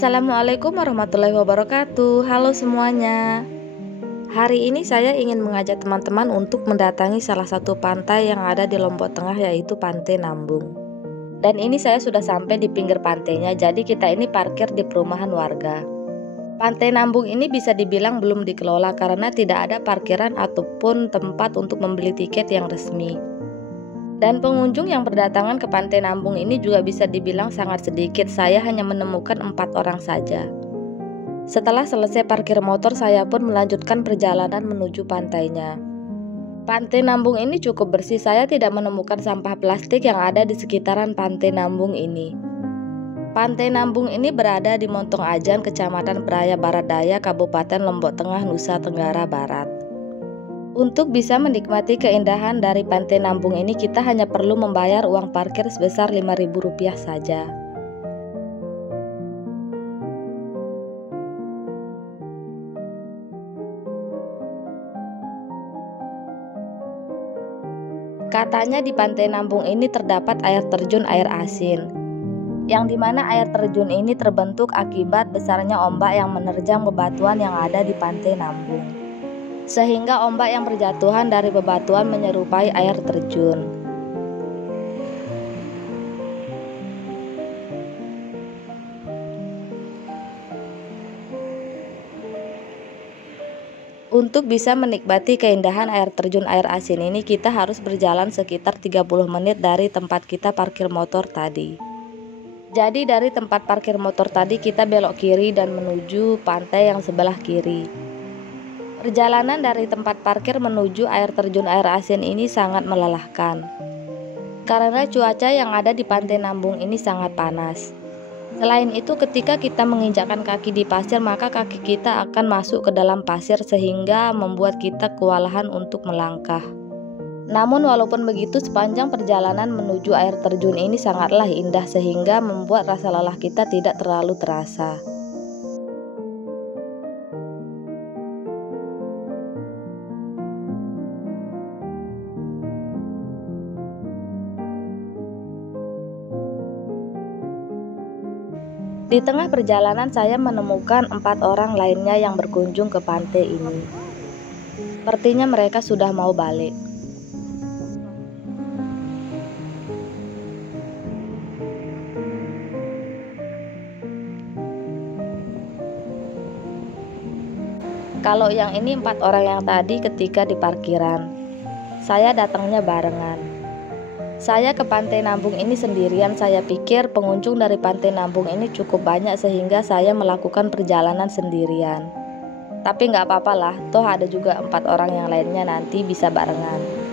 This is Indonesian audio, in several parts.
Assalamualaikum warahmatullahi wabarakatuh. Halo semuanya. Hari ini saya ingin mengajak teman-teman untuk mendatangi salah satu pantai yang ada di Lombok Tengah, yaitu Pantai Nambung. Dan ini saya sudah sampai di pinggir pantainya, jadi kita ini parkir di perumahan warga. Pantai Nambung ini bisa dibilang belum dikelola karena tidak ada parkiran ataupun tempat untuk membeli tiket yang resmi. Dan pengunjung yang berdatangan ke Pantai Nambung ini juga bisa dibilang sangat sedikit. Saya hanya menemukan 4 orang saja. Setelah selesai parkir motor, saya pun melanjutkan perjalanan menuju pantainya. Pantai Nambung ini cukup bersih. Saya tidak menemukan sampah plastik yang ada di sekitaran Pantai Nambung ini. Pantai Nambung ini berada di Montong Ajan, Kecamatan Praia Barat Daya, Kabupaten Lombok Tengah, Nusa Tenggara Barat. Untuk bisa menikmati keindahan dari Pantai Nambung ini, kita hanya perlu membayar uang parkir sebesar Rp5.000 saja. Katanya di Pantai Nambung ini terdapat air terjun air asin, yang dimana air terjun ini terbentuk akibat besarnya ombak yang menerjang bebatuan yang ada di Pantai Nambung, sehingga ombak yang berjatuhan dari bebatuan menyerupai air terjun. Untuk bisa menikmati keindahan air terjun air asin ini, kita harus berjalan sekitar 30 menit dari tempat kita parkir motor tadi. Jadi dari tempat parkir motor tadi kita belok kiri dan menuju pantai yang sebelah kiri. Perjalanan dari tempat parkir menuju air terjun air asin ini sangat melelahkan, karena cuaca yang ada di Pantai Nambung ini sangat panas. Selain itu, ketika kita menginjakkan kaki di pasir, maka kaki kita akan masuk ke dalam pasir sehingga membuat kita kewalahan untuk melangkah. Namun walaupun begitu, sepanjang perjalanan menuju air terjun ini sangatlah indah sehingga membuat rasa lelah kita tidak terlalu terasa. Di tengah perjalanan saya menemukan 4 orang lainnya yang berkunjung ke pantai ini. Sepertinya mereka sudah mau balik. Kalau yang ini 4 orang yang tadi ketika di parkiran, saya datangnya barengan. Saya ke Pantai Nambung ini sendirian. Saya pikir pengunjung dari Pantai Nambung ini cukup banyak sehingga saya melakukan perjalanan sendirian. Tapi nggak apa-apa lah, toh ada juga 4 orang yang lainnya, nanti bisa barengan.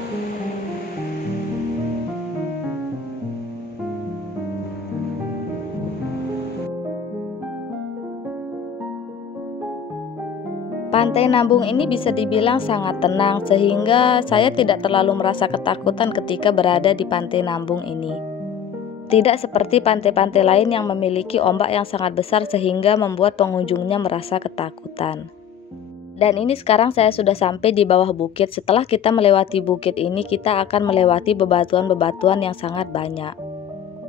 Pantai Nambung ini bisa dibilang sangat tenang sehingga saya tidak terlalu merasa ketakutan ketika berada di Pantai Nambung ini. Tidak seperti pantai-pantai lain yang memiliki ombak yang sangat besar sehingga membuat pengunjungnya merasa ketakutan. Dan ini sekarang saya sudah sampai di bawah bukit. Setelah kita melewati bukit ini, kita akan melewati bebatuan-bebatuan yang sangat banyak.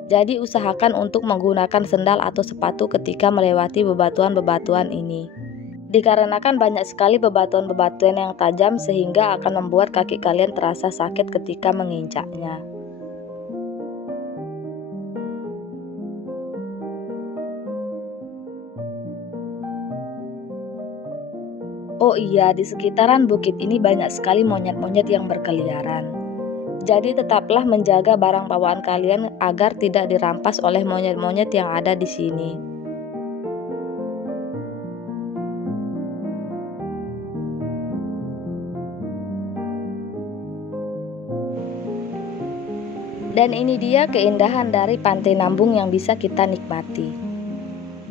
Jadi usahakan untuk menggunakan sendal atau sepatu ketika melewati bebatuan-bebatuan ini. Dikarenakan banyak sekali bebatuan-bebatuan yang tajam sehingga akan membuat kaki kalian terasa sakit ketika menginjaknya. Oh iya, di sekitaran bukit ini banyak sekali monyet-monyet yang berkeliaran. Jadi tetaplah menjaga barang bawaan kalian agar tidak dirampas oleh monyet-monyet yang ada di sini. Dan ini dia keindahan dari Pantai Nambung yang bisa kita nikmati.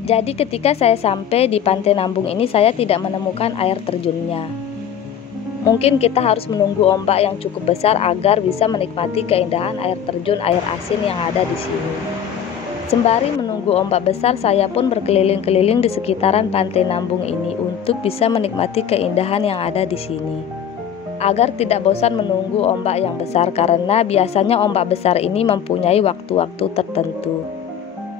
Jadi ketika saya sampai di Pantai Nambung ini, saya tidak menemukan air terjunnya. Mungkin kita harus menunggu ombak yang cukup besar agar bisa menikmati keindahan air terjun air asin yang ada di sini. Sembari menunggu ombak besar, saya pun berkeliling-keliling di sekitaran Pantai Nambung ini untuk bisa menikmati keindahan yang ada di sini. Agar tidak bosan menunggu ombak yang besar, karena biasanya ombak besar ini mempunyai waktu-waktu tertentu.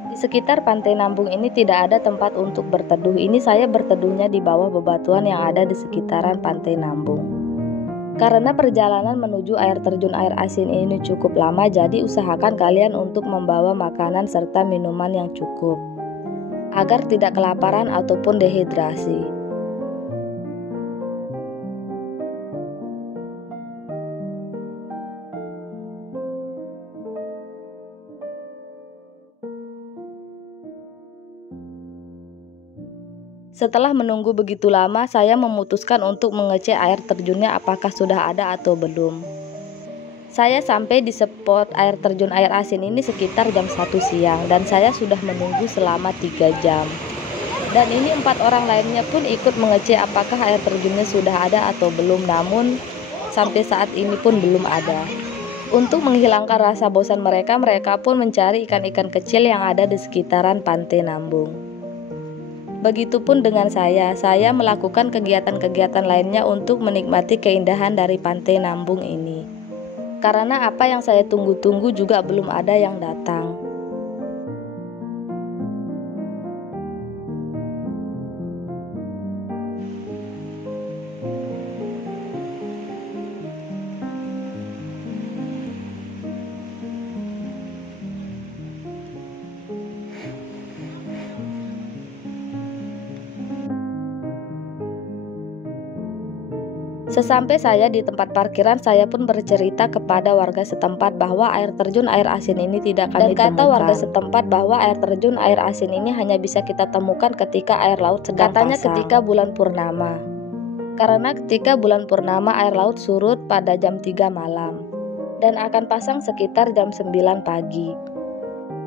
Di Sekitar Pantai Nambung ini tidak ada tempat untuk berteduh. Ini saya berteduhnya di bawah bebatuan yang ada di sekitaran Pantai Nambung. Karena perjalanan menuju air terjun air asin ini cukup lama, jadi usahakan kalian untuk membawa makanan serta minuman yang cukup agar tidak kelaparan ataupun dehidrasi. Setelah menunggu begitu lama, saya memutuskan untuk mengecek air terjunnya apakah sudah ada atau belum. Saya sampai di spot air terjun air asin ini sekitar jam 1 siang dan saya sudah menunggu selama 3 jam. Dan ini 4 orang lainnya pun ikut mengecek apakah air terjunnya sudah ada atau belum, namun sampai saat ini pun belum ada. Untuk menghilangkan rasa bosan mereka pun mencari ikan-ikan kecil yang ada di sekitaran Pantai Nambung. Begitupun dengan saya melakukan kegiatan-kegiatan lainnya untuk menikmati keindahan dari Pantai Nambung ini. Karena apa yang saya tunggu-tunggu juga belum ada yang datang. Sesampai saya di tempat parkiran, saya pun bercerita kepada warga setempat bahwa air terjun air asin ini tidak kami temukan. Dan kata warga setempat bahwa air terjun air asin ini hanya bisa kita temukan ketika air laut sedang pasang. Katanya ketika bulan purnama. Karena ketika bulan purnama air laut surut pada jam 3 malam dan akan pasang sekitar jam 9 pagi.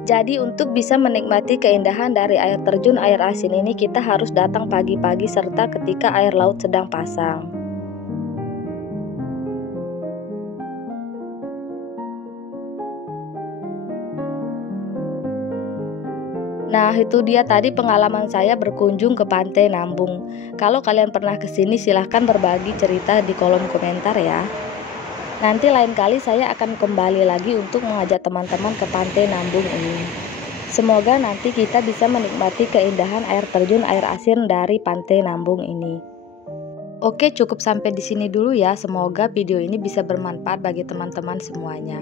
Jadi untuk bisa menikmati keindahan dari air terjun air asin ini kita harus datang pagi-pagi serta ketika air laut sedang pasang. Nah, itu dia tadi pengalaman saya berkunjung ke Pantai Nambung. Kalau kalian pernah kesini, silahkan berbagi cerita di kolom komentar ya. Nanti lain kali saya akan kembali lagi untuk mengajak teman-teman ke Pantai Nambung ini. Semoga nanti kita bisa menikmati keindahan air terjun air asin dari Pantai Nambung ini. Oke, cukup sampai di sini dulu ya. Semoga video ini bisa bermanfaat bagi teman-teman semuanya.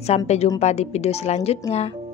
Sampai jumpa di video selanjutnya.